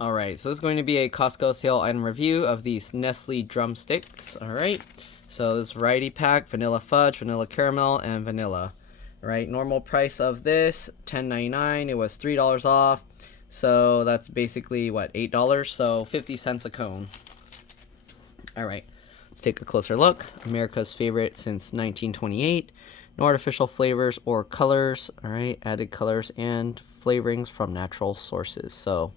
Alright, so this is going to be a Costco sale item review of these Nestle Drumsticks. Alright, so this variety pack, vanilla fudge, vanilla caramel, and vanilla. Alright, normal price of this, $10.99. It was $3 off. So that's basically, what, $8? So 50 cents a cone. Alright, let's take a closer look. America's favorite since 1928. No artificial flavors or colors. Alright, added colors and flavorings from natural sources. So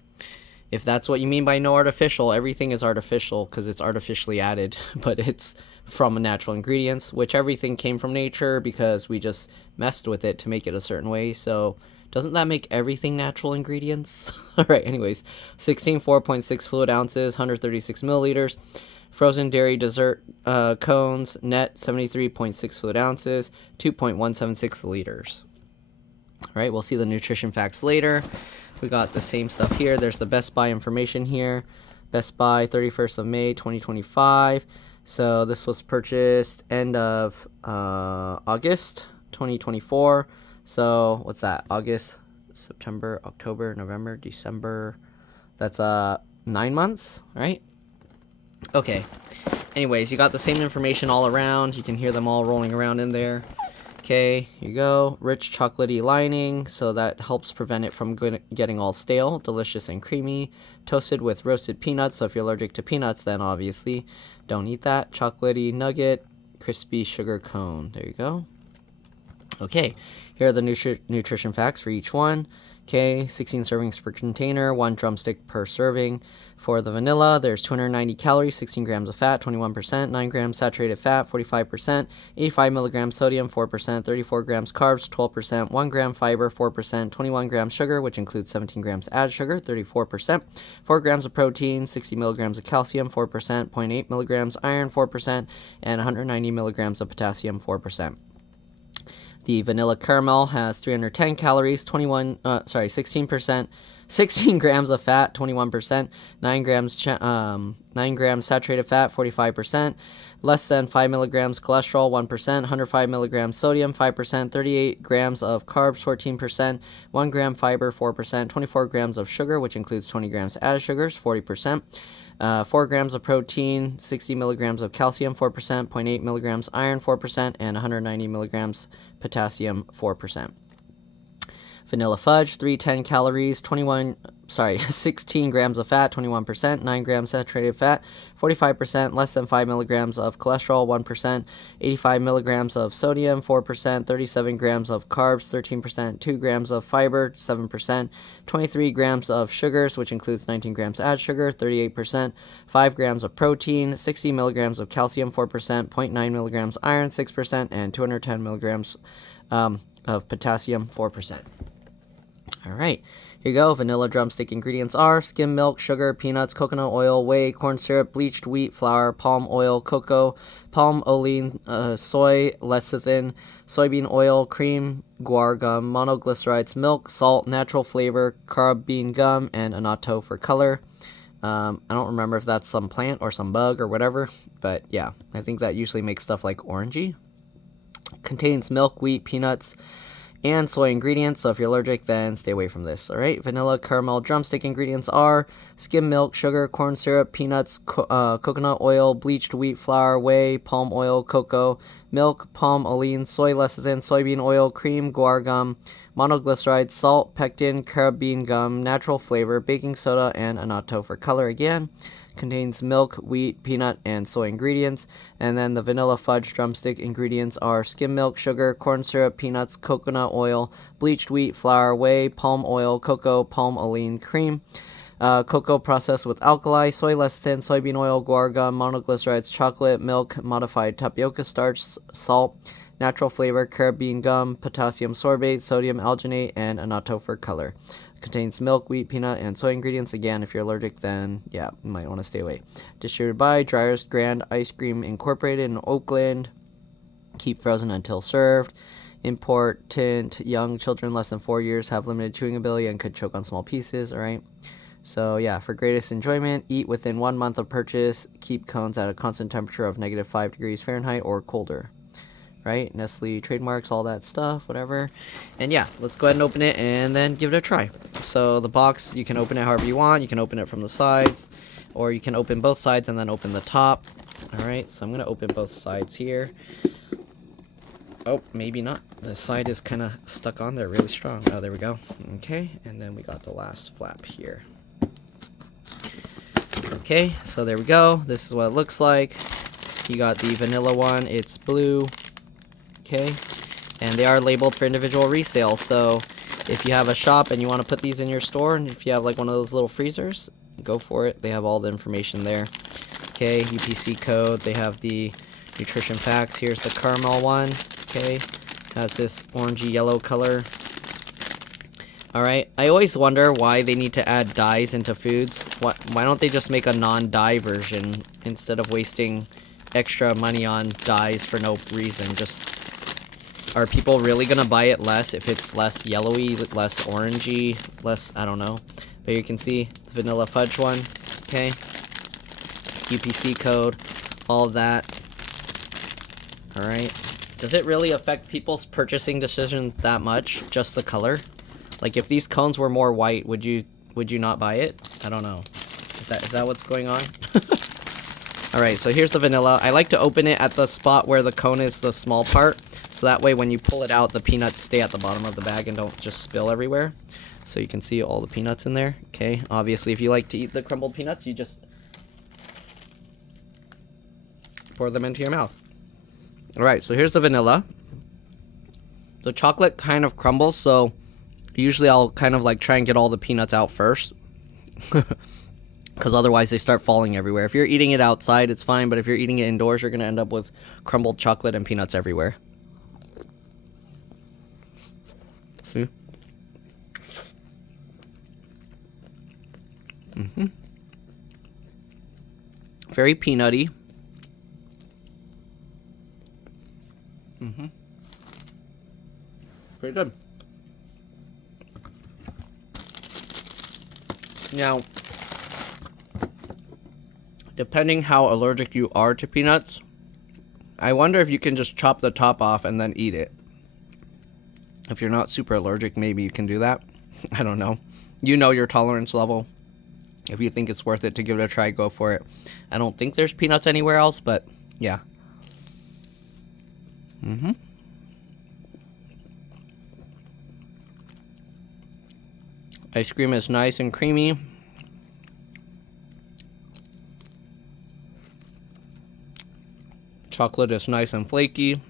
if that's what you mean by no artificial, everything is artificial because it's artificially added, but it's from natural ingredients, which everything came from nature because we just messed with it to make it a certain way. So doesn't that make everything natural ingredients? All right, anyways, 16 4.6 fluid ounces, 136 milliliters. Frozen dairy dessert cones, net 73.6 fluid ounces, 2.176 liters. All right, we'll see the nutrition facts later. We got the same stuff here. There's the Best Buy information here. Best Buy, 31st of May, 2025. So this was purchased end of August, 2024. So what's that? August, September, October, November, December. That's 9 months, right? Okay. Anyways, you got the same information all around. You can hear them all rolling around in there. Okay, here you go. Rich chocolatey lining, so that helps prevent it from getting all stale. Delicious and creamy. Toasted with roasted peanuts, so if you're allergic to peanuts, then obviously don't eat that. Chocolatey nugget, crispy sugar cone. There you go. Okay, here are the nutrition facts for each one. Okay, 16 servings per container, 1 drumstick per serving. For the vanilla, there's 290 calories, 16 grams of fat, 21%, 9 grams saturated fat, 45%, 85 milligrams sodium, 4%, 34 grams carbs, 12%, 1 gram fiber, 4%, 21 grams sugar, which includes 17 grams added sugar, 34%, 4 grams of protein, 60 milligrams of calcium, 4%, 0.8 milligrams iron, 4%, and 190 milligrams of potassium, 4%. The vanilla caramel has 310 calories, 16%, 16 grams of fat, 21%, 9 grams saturated fat, 45%, less than 5 milligrams cholesterol, 1%, 105 milligrams sodium, 5%, 38 grams of carbs, 14%, 1 gram fiber, 4%, 24 grams of sugar, which includes 20 grams added sugars, 40%. 4 grams of protein, 60 milligrams of calcium, 4%, 0.8 milligrams iron, 4%, and 190 milligrams potassium, 4%. Vanilla fudge, 310 calories, 16 grams of fat, 21%, 9 grams saturated fat, 45%, less than 5 milligrams of cholesterol, 1%, 85 milligrams of sodium, 4%, 37 grams of carbs, 13%, 2 grams of fiber, 7%, 23 grams of sugars, which includes 19 grams added sugar, 38%, 5 grams of protein, 60 milligrams of calcium, 4%, 0.9 milligrams iron, 6%, and 210 milligrams of potassium, 4%. All right, here you go. Vanilla drumstick ingredients are skim milk, sugar, peanuts, coconut oil, whey, corn syrup, bleached wheat flour, palm oil, cocoa, palm olein, soy, lecithin, soybean oil, cream, guar gum, monoglycerides, milk, salt, natural flavor, carb bean gum, and annatto for color. I don't remember if that's some plant or some bug or whatever, but yeah, I think that usually makes stuff like orangey. Contains milk, wheat, peanuts, and soy ingredients, so if you're allergic, then stay away from this. All right, vanilla caramel drumstick ingredients are skim milk, sugar, corn syrup, peanuts, coconut oil, bleached wheat flour, whey, palm oil, cocoa, milk, palm olein, soy lecithin, soybean oil, cream, guar gum, monoglycerides, salt, pectin, carb bean gum, natural flavor, baking soda, and annatto for color again. Contains milk, wheat, peanut, and soy ingredients. And then the vanilla fudge drumstick ingredients are skim milk, sugar, corn syrup, peanuts, coconut oil, bleached wheat flour, whey, palm oil, cocoa, palm olein, cream, cocoa processed with alkali, soy lecithin, soybean oil, guar gum, monoglycerides, chocolate, milk, modified tapioca starch, salt, natural flavor, carb bean gum, potassium sorbate, sodium alginate, and annatto for color. Contains milk, wheat, peanut, and soy ingredients. Again, if you're allergic, then yeah, you might want to stay away. Distributed by Dryers Grand Ice Cream Incorporated in Oakland. Keep frozen until served. Important young children less than 4 years have limited chewing ability and could choke on small pieces. All right. So yeah, for greatest enjoyment, eat within 1 month of purchase. Keep cones at a constant temperature of -5 degrees Fahrenheit or colder. right? Nestle trademarks, all that stuff, whatever. And yeah, let's go ahead and open it and then give it a try. So the box, you can open it however you want. You can open it from the sides, or you can open both sides and then open the top. All right, so I'm gonna open both sides here. Oh, maybe not. The side is kind of stuck on there really strong. Oh, there we go. Okay, and then we got the last flap here. Okay, so there we go. This is what it looks like. You got the vanilla one. It's blue. Okay, and they are labeled for individual resale. So if you have a shop and you want to put these in your store, and if you have like one of those little freezers, go for it. They have all the information there. Okay, UPC code. They have the nutrition facts. Here's the caramel one. Okay, has this orangey yellow color. Alright, I always wonder why they need to add dyes into foods. Why don't they just make a non-dye version instead of wasting extra money on dyes for no reason? Just, are people really gonna buy it less if it's less yellowy, less orangey, less, I don't know. But you can see the vanilla fudge one, okay? UPC code, all of that. Alright. Does it really affect people's purchasing decision that much? Just the color? Like if these cones were more white, would you not buy it? I don't know. Is that what's going on? Alright, so here's the vanilla. I like to open it at the spot where the cone is the small part. So that way when you pull it out, the peanuts stay at the bottom of the bag and don't just spill everywhere. So you can see all the peanuts in there. Okay, obviously if you like to eat the crumbled peanuts, you just pour them into your mouth. Alright, so here's the vanilla. The chocolate kind of crumbles, so usually I'll kind of like try and get all the peanuts out first. Because otherwise they start falling everywhere. If you're eating it outside, it's fine, but if you're eating it indoors, you're going to end up with crumbled chocolate and peanuts everywhere. See? Very peanutty. Pretty good. Now, depending how allergic you are to peanuts, I wonder if you can just chop the top off and then eat it. If you're not super allergic, maybe you can do that. I don't know. You know your tolerance level. If you think it's worth it to give it a try, go for it. I don't think there's peanuts anywhere else, but yeah. Ice cream is nice and creamy. Chocolate is nice and flaky.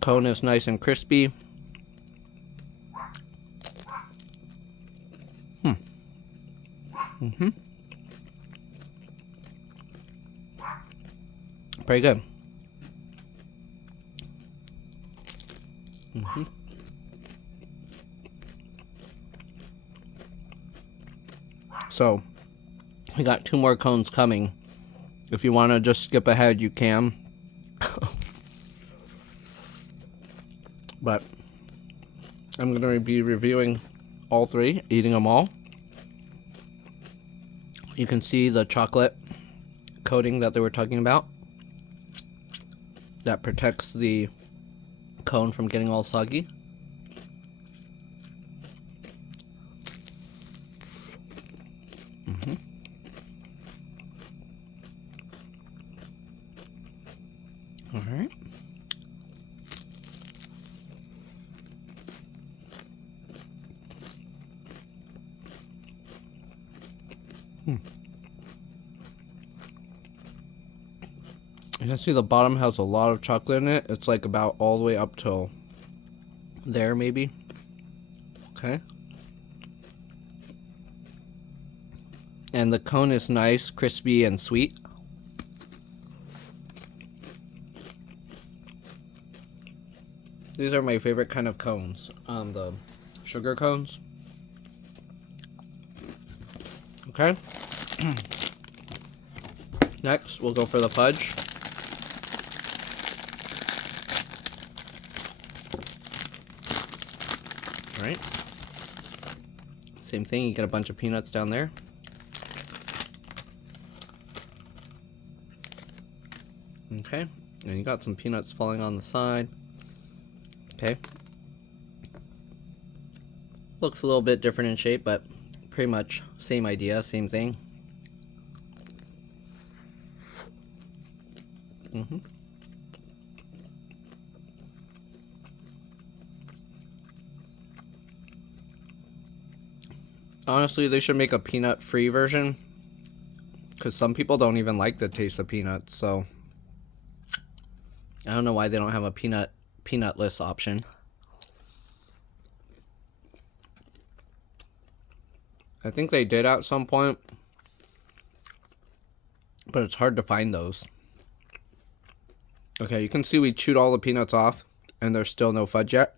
Cone is nice and crispy. Pretty good. So, we got 2 more cones coming. If you want to just skip ahead, you can. But I'm going to be reviewing all 3, eating them all. You can see the chocolate coating that they were talking about. That protects the cone from getting all soggy. All right. You can see the bottom has a lot of chocolate in it. It's like about all the way up till there, maybe. Okay. And the cone is nice, crispy, and sweet. These are my favorite kind of cones. The sugar cones. Okay. Next, we'll go for the fudge. Right. Same thing, you get a bunch of peanuts down there. Okay, and you got some peanuts falling on the side. Okay. Looks a little bit different in shape, but pretty much same idea, same thing. Honestly, they should make a peanut-free version, because some people don't even like the taste of peanuts, so I don't know why they don't have a peanutless option. I think they did at some point, but it's hard to find those. Okay, you can see we chewed all the peanuts off, and there's still no fudge yet.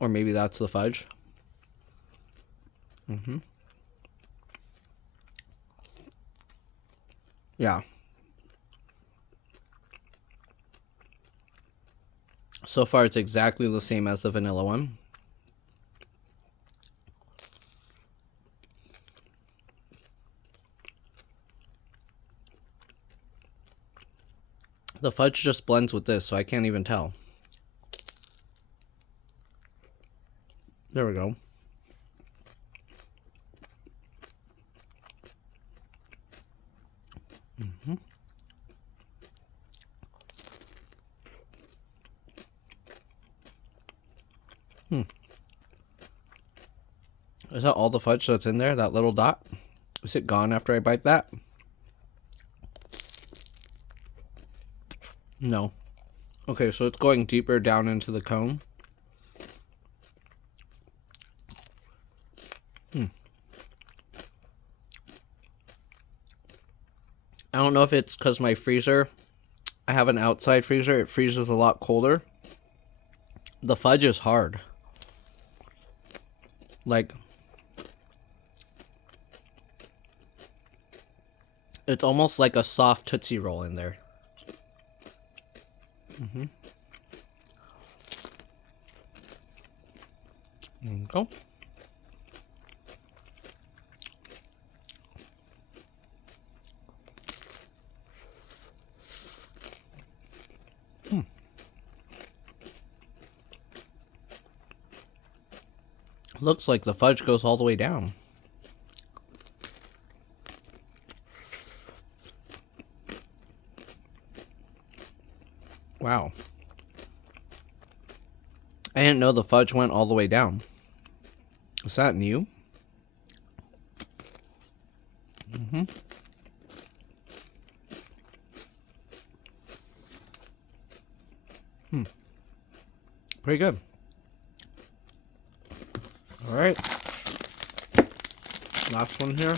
Or maybe that's the fudge. Yeah. So far, it's exactly the same as the vanilla one. The fudge just blends with this, so I can't even tell. There we go. Is that all the fudge that's in there? That little dot? Is it gone after I bite that? No. Okay, so it's going deeper down into the cone. I don't know if it's because my freezer, I have an outside freezer, it freezes a lot colder. The fudge is hard. Like, it's almost like a soft Tootsie Roll in there. There you go. Looks like the fudge goes all the way down. Wow. I didn't know the fudge went all the way down. Is that new? Pretty good. All right. Last one here.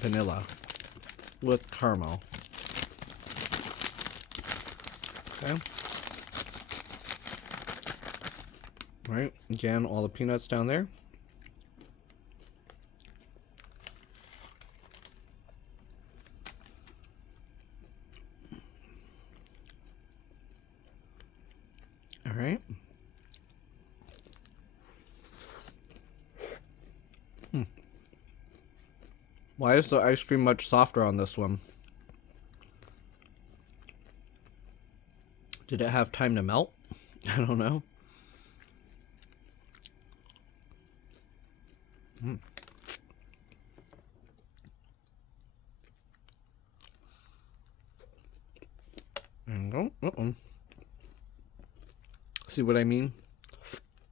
Vanilla with caramel. Okay. All right. Again, all the peanuts down there. All right. Why is the ice cream much softer on this one? Did it have time to melt? I don't know. There you go. See what I mean?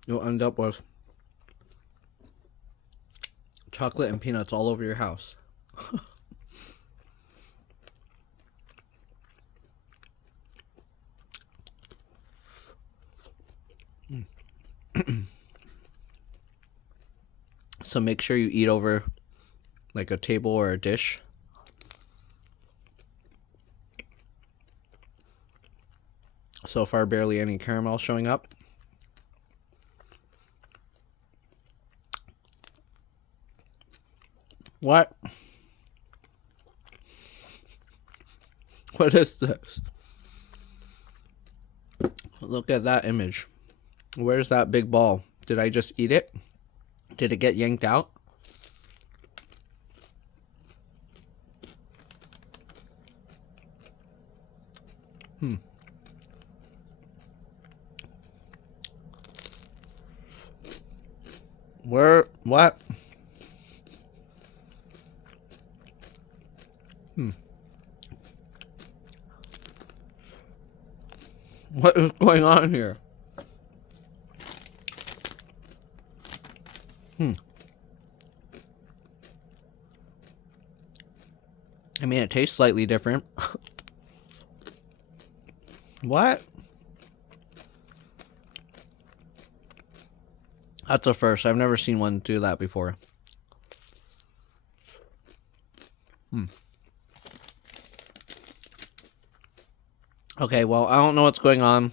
You'll end up with chocolate and peanuts all over your house. So make sure you eat over like a table or a dish. So far, barely any caramel showing up. What? What is this? Look at that image. Where's that big ball? Did I just eat it? Did it get yanked out? Where? What? What is going on here? I mean, it tastes slightly different. What? That's a first. I've never seen one do that before. Okay, well, I don't know what's going on.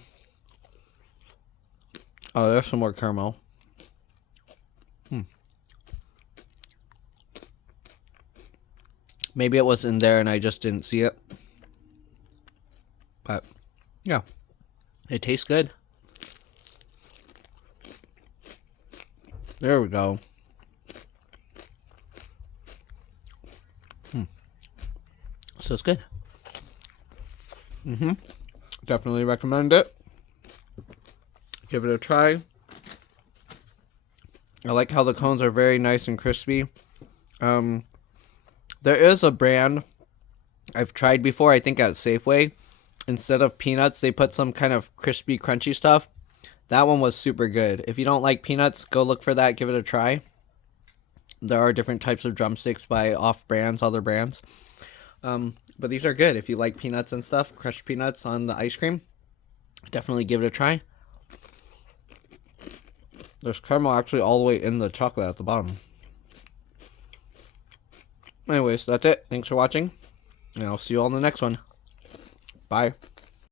Oh, there's some more caramel. Maybe it was in there and I just didn't see it. But, yeah. It tastes good. There we go. So it's good. Definitely recommend it. Give it a try. I like how the cones are very nice and crispy. There is a brand I've tried before, I think at Safeway. Instead of peanuts, they put some kind of crispy, crunchy stuff. That one was super good. If you don't like peanuts, go look for that. Give it a try. There are different types of drumsticks by off-brands, other brands. But these are good. If you like peanuts and stuff, crushed peanuts on the ice cream, definitely give it a try. There's caramel actually all the way in the chocolate at the bottom. Anyways, that's it. Thanks for watching, and I'll see you all in the next one. Bye.